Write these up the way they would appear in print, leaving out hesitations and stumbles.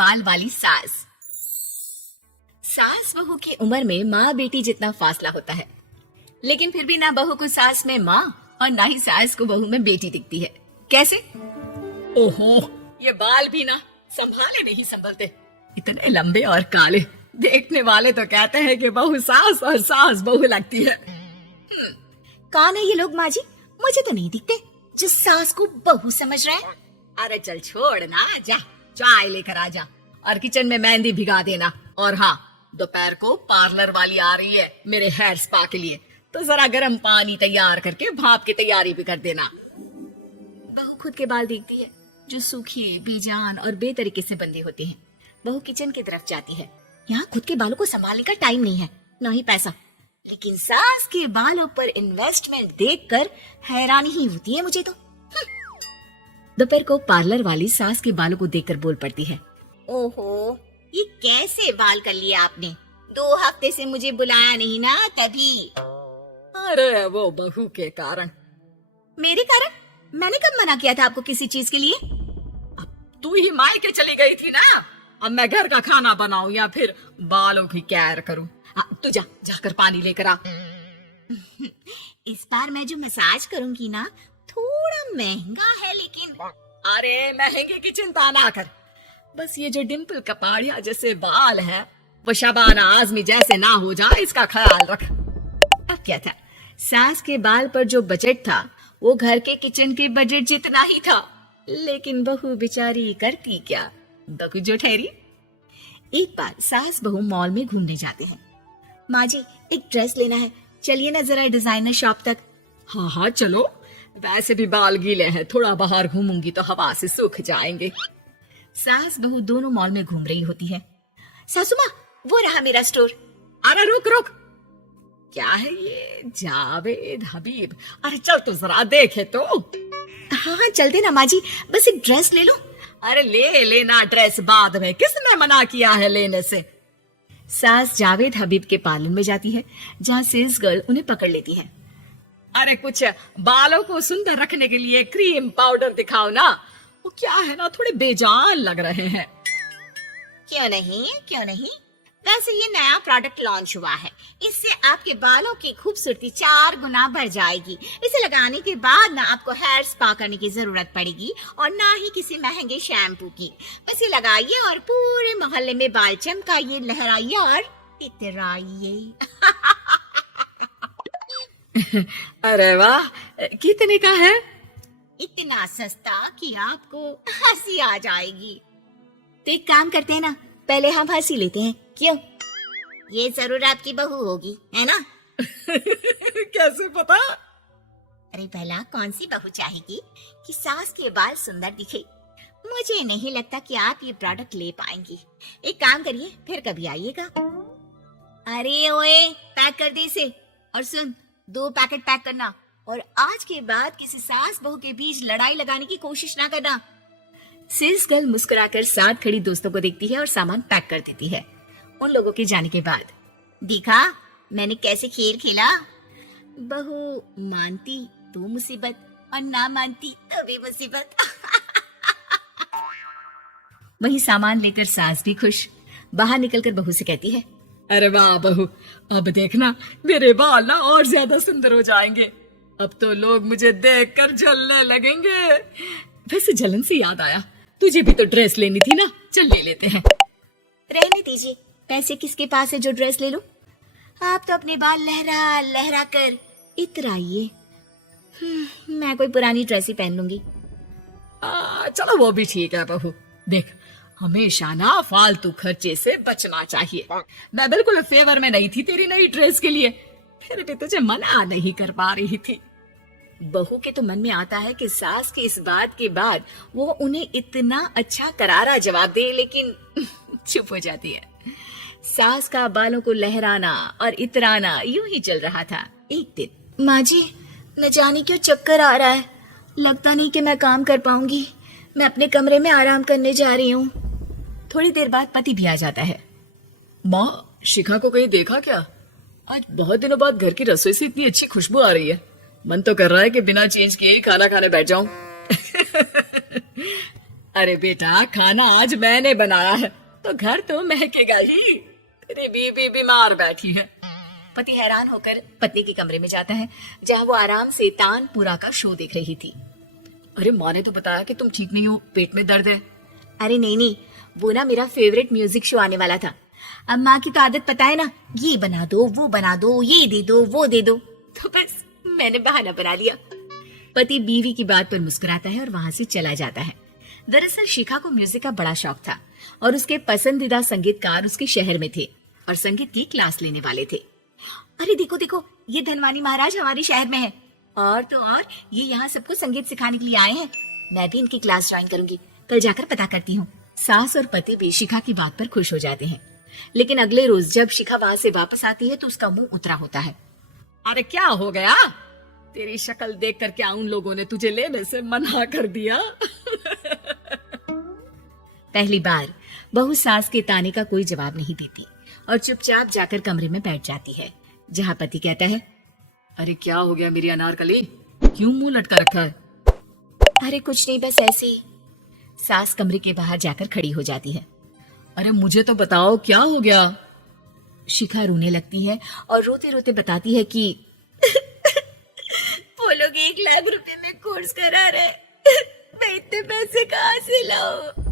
बाल वाली सास। सास बहू की उम्र में माँ बेटी जितना फासला होता है, लेकिन फिर भी ना बहू को सास में माँ और ना ही सास को बहू में बेटी दिखती है। कैसे? ओहो, ये बाल भी ना संभाले नहीं संभलते, इतने लंबे और काले। देखने वाले तो कहते हैं कि बहू सास और सास बहू लगती है। कौन है ये लोग माँ जी? मुझे तो नहीं दिखते जो सास को बहू समझ रहे हैं। अरे चल छोड़ ना, जा चाय लेकर आ जा और किचन में मेहंदी भिगा देना। और हाँ, दोपहर को पार्लर वाली आ रही है मेरे हेयर स्पा के लिए, तो जरा गर्म पानी तैयार करके भाप की तैयारी भी कर देना। बहू खुद के बाल देखती है जो सूखे, बेजान और बेतरीके से बंधे होते हैं। बहू किचन की तरफ जाती है। यहाँ खुद के बालों को संभालने का टाइम नहीं है, न ही पैसा, लेकिन सास के बालों पर इन्वेस्टमेंट देखकर हैरानी ही होती है मुझे तो। दोपहर को पार्लर वाली सास के बालों को देखकर बोल पड़ती है, ओहो, ये कैसे बाल कर लिए आपने? 2 हफ्ते से मुझे बुलाया नहीं ना, तभी। अरे वो बहू के कारण। मेरे कारण? मैंने कब मना किया था आपको किसी चीज के लिए? अब तू ही मायके चली गई थी ना, अब मैं घर का खाना बनाऊं या फिर बालों की केयर करूं? तू जाकर पानी लेकर आ। इस बार मैं जो मसाज करूंगी ना, थोड़ा महंगा है, लेकिन अरे महंगे की चिंता ना कर, बस ये जो डिम्पल कपाड़िया जैसे बाल है वो शबाना आजमी जैसे ना हो जाए, इसका ख्याल रख। अब क्या था, सास के बाल पर जो बजट था वो घर के किचन के बजट जितना ही था, लेकिन बहू बेचारी करती क्या, बहू जो ठहरी। एक बार सास बहू मॉल में घूमने जाते हैं। माँ जी, एक ड्रेस लेना है, चलिए ना जरा डिजाइनर शॉप तक। हाँ चलो, वैसे भी बाल गीले हैं, थोड़ा बाहर घूमूंगी तो हवा से सूख जाएंगे। सास बहू दोनों मॉल में घूम रही होती है। सासू माँ, वो रहा मेरा स्टोर। अरे रुक, क्या है ये? जावेद हबीब। अरे चल तो जरा देखे तो। हाँ चलते ना माँ जी, बस एक ड्रेस ले लो। अरे ले लेना ड्रेस बाद में, किसने मना किया है लेने से? सास जावेद हबीब के पार्लर में जाती है, जहाँ सेल्स गर्ल उन्हें पकड़ लेती है। अरे कुछ बालों को सुंदर रखने के लिए क्रीम पाउडर दिखाओ ना, वो क्या है ना, थोड़े बेजान लग रहे हैं। क्यों नहीं, वैसे ये नया प्रोडक्ट लॉन्च हुआ है, इससे आपके बालों की खूबसूरती 4 गुना बढ़ जाएगी। इसे लगाने के बाद ना आपको हेयर स्पा करने की जरूरत पड़ेगी और ना ही किसी महंगे शैम्पू की। बस ये लगाइए और पूरे मोहल्ले में बाल चमकाइए, लहराइए और इतराइए। अरे वाह, कितने का है? इतना सस्ता कि आपको हंसी आ जाएगी। तो एक काम करते हैं ना, पहले हम हंसी लेते हैं, क्यों? ये जरूर आपकी बहू होगी, है ना? कैसे पता? अरे भला कौन सी बहू चाहेगी कि सास के बाल सुंदर दिखे? मुझे नहीं लगता कि आप ये प्रोडक्ट ले पाएंगी। एक काम करिए, फिर कभी आइएगा। अरे ओए, पैक कर दे इसे, और सुन, 2 पैकेट पैक करना, और आज के बाद किसी सास बहू के बीच लड़ाई लगाने की कोशिश ना करना। सेल्स गर्ल मुस्कुराकर साथ खड़ी दोस्तों को देखती है और सामान पैक कर देती है। उन लोगों के जाने के बाद, देखा मैंने कैसे खेल खेला? बहू मानती तो मुसीबत, और ना मानती तो भी मुसीबत। वही सामान लेकर सास भी खुश बाहर निकलकर बहू से कहती है, अरे वाह बहू, अब देखना मेरे बाल ना और ज्यादा सुंदर हो जाएंगे। अब तो लोग मुझे देखकर जलने लगेंगे। वैसे जलन से याद आया, तुझे भी तो ड्रेस लेनी थी ना, चल ले लेते हैं। रहने दीजिए, पैसे किसके पास है जो ड्रेस ले लो? आप तो अपने बाल लहरा लहरा कर इतराइए। मैं कोई पुरानी ड्रेस ही पहन लूंगी। चलो वो भी ठीक है बहू, देख हमेशा ना फालतू खर्चे से बचना चाहिए। मैं बिल्कुल फेवर में नहीं थी तेरी नई ड्रेस के लिए, फिर भी तुझे मना नहीं कर पा रही थी। बहू के तो मन में आता है कि सास के इस बात के बाद वो उन्हें इतना अच्छा करारा जवाब दे, लेकिन चुप हो जाती है। सास का बालों को लहराना और इतराना यूं ही चल रहा था। एक दिन, माँ जी न जाने क्यों चक्कर आ रहा है, लगता नहीं कि मैं काम कर पाऊंगी, मैं अपने कमरे में आराम करने जा रही हूँ। थोड़ी देर बाद पति भी आ जाता है। माँ, शिखा को कहीं देखा क्या? आज बहुत दिनों बाद घर की रसोई से इतनी अच्छी खुशबू आ रही है, मन तो कर रहा है कि बिना चेंज किए ही खाना खाने बैठ जाऊं। अरे बेटा, खाना आज मैंने बनाया है तो घर तो महकेगा ही। तेरी बीबी बीमार बैठी है। पति हैरान होकर पत्नी के कमरे में जाता है, जहाँ वो आराम से तानपुरा का शो देख रही थी। अरे माँ ने तो बताया कि तुम ठीक नहीं हो, पेट में दर्द है। अरे नहीं नहीं, वो ना मेरा फेवरेट म्यूजिक शो आने वाला था। अब माँ की तो आदत पता है ना, ये बना दो, वो बना दो, ये दे दो, वो दे दो, तो बस मैंने बहाना बना लिया। पति बीवी की बात पर मुस्कुराता है और वहां से चला जाता है। दरअसल शिखा को म्यूजिक का बड़ा शौक था और उसके पसंदीदा संगीतकार उसके शहर में थे और संगीत की क्लास लेने वाले थे। अरे देखो देखो, ये धनवानी महाराज हमारे शहर में है, और तो और ये यहाँ सबको संगीत सिखाने के लिए आए हैं। मैं भी इनकी क्लास ज्वाइन करूंगी, कल जाकर पता करती हूँ। सास और पति भी शिखा की बात पर खुश हो जाते हैं। लेकिन अगले रोज जब शिखा वहां से वापस आती है तो उसका मुंह उतरा होता है। अरे क्या हो गया? तेरी शक्ल देखकर क्या उन लोगों ने तुझे लेने से मना कर दिया? पहली बार बहू सास के ताने का कोई जवाब नहीं देती और चुपचाप जाकर कमरे में बैठ जाती है, जहाँ पति कहता है, अरे क्या हो गया मेरी अनारकली, क्यों मुंह लटका रखा है? अरे कुछ नहीं, बस ऐसे ही। सास कमरे के बाहर जाकर खड़ी हो जाती है। अरे मुझे तो बताओ क्या हो गया? शिखा रोने लगती है और रोते रोते बताती है कि वो लोग 1 लाख रुपए में कोर्स करा रहे, मैं इतने पैसे कहाँ से लाऊं?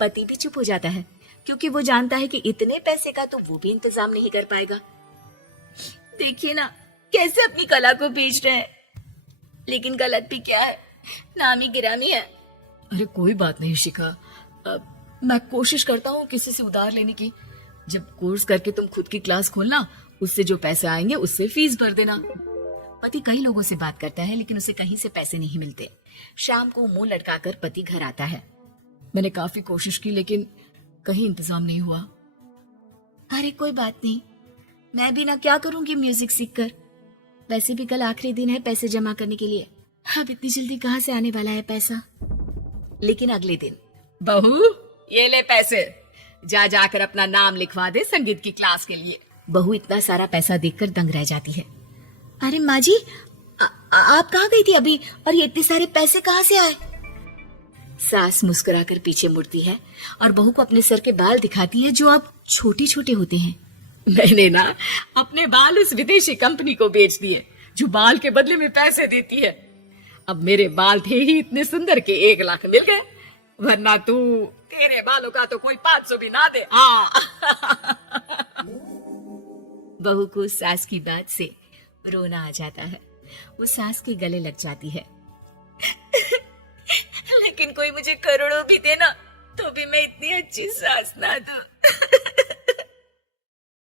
पति भी चुप हो जाता है, क्योंकि वो जानता है कि इतने पैसे का तो वो भी इंतजाम नहीं कर पाएगा। देखिए ना कैसे अपनी कला को बेच रहे हैं, लेकिन गलत भी क्या है, नामी गिरामी है। अरे कोई बात नहीं शिखा, मैं कोशिश करता हूँ किसी से उधार लेने की। जब कोर्स करके तुम खुद की क्लास खोलना, उससे जो पैसे आएंगे उससे फीस भर देना। पति कई लोगों से बात करता है, लेकिन उसे कहीं से पैसे नहीं मिलते। शाम को मुंह लटकाकर पति घर आता है। मैंने काफी कोशिश की, लेकिन कहीं इंतजाम नहीं हुआ। अरे कोई बात नहीं, मैं भी ना क्या करूंगी म्यूजिक सीखकर। वैसे भी कल आखिरी दिन है पैसे जमा करने के लिए। अब इतनी जल्दी कहाँ से आने वाला है पैसा? लेकिन अगले दिन, बहू ये ले पैसे, जा जाकर अपना नाम लिखवा दे संगीत की क्लास के लिए। बहू इतना सारा पैसा देखकर दंग रह जाती है। अरे माँ जी, आप कहाँ गई थी अभी, और ये इतने सारे पैसे कहाँ से आए? सास मुस्कुराकर पीछे मुड़ती है और बहू को अपने सर के बाल दिखाती है, जो अब छोटे छोटे होते हैं। मैंने ना अपने बाल उस विदेशी कंपनी को बेच दिए, जो बाल के बदले में पैसे देती है। अब मेरे बाल थे ही इतने सुंदर के 1 लाख मिल गए, वरना तेरे बालों का तो कोई 500 भी ना दे। बहू को सास की बात से रोना आ जाता है। वो सास के गले लग जाती है। लेकिन कोई मुझे करोड़ों भी दे ना, तो भी मैं इतनी अच्छी सास ना दूं।